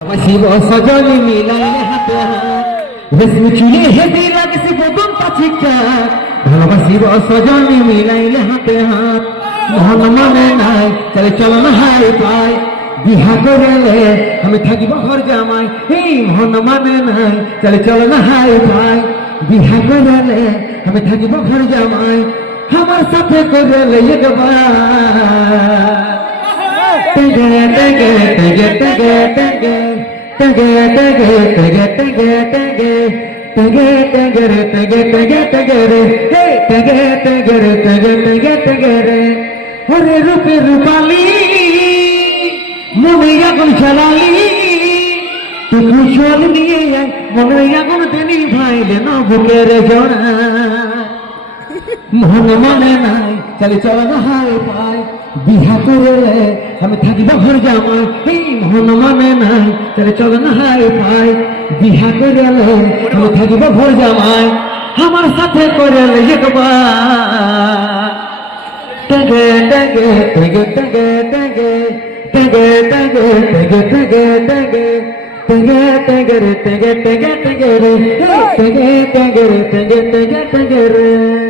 শিব সজনী মিলাইলে হাতে হাত রেশমি চুলে হেদি লাগছে বদন পাচিকা ভালোবাসিব সজনী মিলাইলে হাতে হাত মন মনে নাই চলে চল না হাই পাই বিহা করলে আমি থাকিব ঘর জামাই এই মন মানে নাই চলে চল না হাই পাই বিহা করলে আমি থাকিব ঘর জামাই আমার সাথে করলে একবার তেগে তেগে তেগে তেগে তেগে তেগে তেগে তেগে তেগে তেগে তেগে তেগে রে তেগে তেগে তেগে রে তেগে তেগে রে তেগে তেগে তেগে রে ওরে রূপে রূপালি মনে আগুন জ্বালালি তুই কুশল নিয়ে মনে আগুন তেনি ভাইলে না বুকের জোড়া মন মনে নাই চলে চল না হাই পাই বিহা করলে আমি থাকিব ঘর জামাই এই মন মনে নাই চলে চল না হাই পাই বিহা করলে আমি থাকিব ঘর জামাই আমার সাথে করলে একবার তেগে তেগে তেগে তেগে তেগে তেগে তেগে তেগে তেগে তেগে তেগে তেগে রে তেগে তেগে তেগে রে তেগে তেগে রে তেগে তেগে তেগে রে